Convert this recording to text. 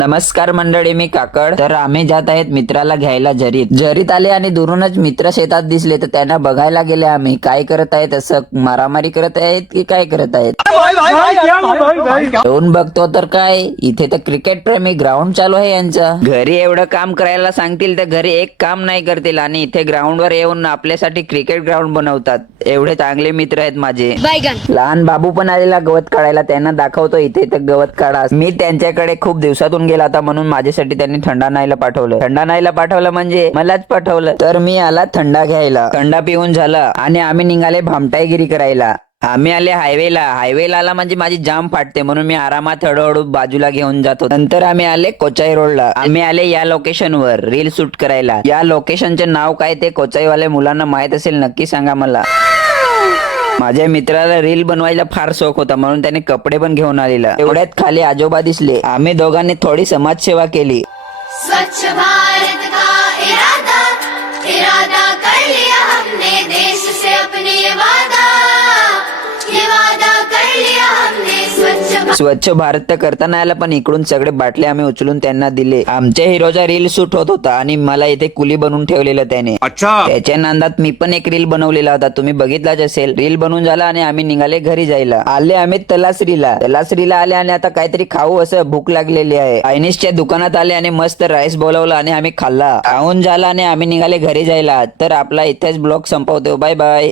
नमस्कार मंडळी, मी काकड. तर आम्ही जात आहेत मित्राला घ्यायला झरीत आले आणि दुरूनच मित्र शेतात दिसले, तर त्यांना बघायला गेले आम्ही काय करत आहेत, असं मारामारी करत आहेत की काय करत आहेत. येऊन बघतो तर काय, इथे तर क्रिकेट प्रेमी ग्राउंड चालू आहे यांचा. घरी एवढं काम करायला सांगतील तर घरी एक काम नाही करतील आणि इथे ग्राउंड वर येऊन आपल्यासाठी क्रिकेट ग्राउंड बनवतात. एवढे चांगले मित्र आहेत माझे. लहान बाबू पण आलेला गवत काढायला, त्यांना दाखवतो इथे तर गवत काढा. मी त्यांच्याकडे खूप दिवसातून गेला होता म्हणून माझ्यासाठी त्यांनी थंडा न्यायला पाठवलं म्हणजे मलाच पाठवलं. तर मी आला थंडा घ्यायला. थंडा पिऊन झाला आणि आम्ही निघाले भामटाईगिरी करायला. आम्ही आले हायवेला आला म्हणजे माझी जाम फाटते म्हणून मी आरामात हळूहळू बाजूला घेऊन जातो. नंतर आम्ही आले कोचाई रोडला. आम्ही आले या लोकेशनवर रील शूट करायला. या लोकेशनचे नाव काय ते कोचाईवाले मुलांना माहित असेल नक्की सांगा मला. माझ्या मित्राला रील बनवायला फार शौक होता म्हणून त्याने कपडे पण घेऊन आलेला. एवढ्यात खाली आजोबा दिसले. आम्ही दोघांनी थोडी समाजसेवा केली. स्वच्छ भारत का इरादा कर लिया हमने, देश से अपने ये वादा कर लिया हमने. स्वच्छ भारत तर करता नाही आला, पण इकडून सगळे बाटले आम्ही उचलून त्यांना दिले. आमच्या हिरोचा रील शूट होत होता आणि मला इथे कुली बनवून ठेवलेलं त्याने. त्याच्या नांदात मी पण एक रील बनवलेला होता, तुम्ही बघितलाच असेल. रील बनवून झाला आणि आम्ही निघाले घरी जायला. आले आम्ही तलासरीला आले आणि आता काहीतरी खाऊ असं भूक लागलेली आहे. चायनीजच्या दुकानात आले आणि मस्त राईस बोलवलं आणि आम्ही खाल्ला. खाऊन झाला आणि आम्ही निघाले घरी जायला. तर आपला इथेच ब्लॉग संपवतो. Bye bye.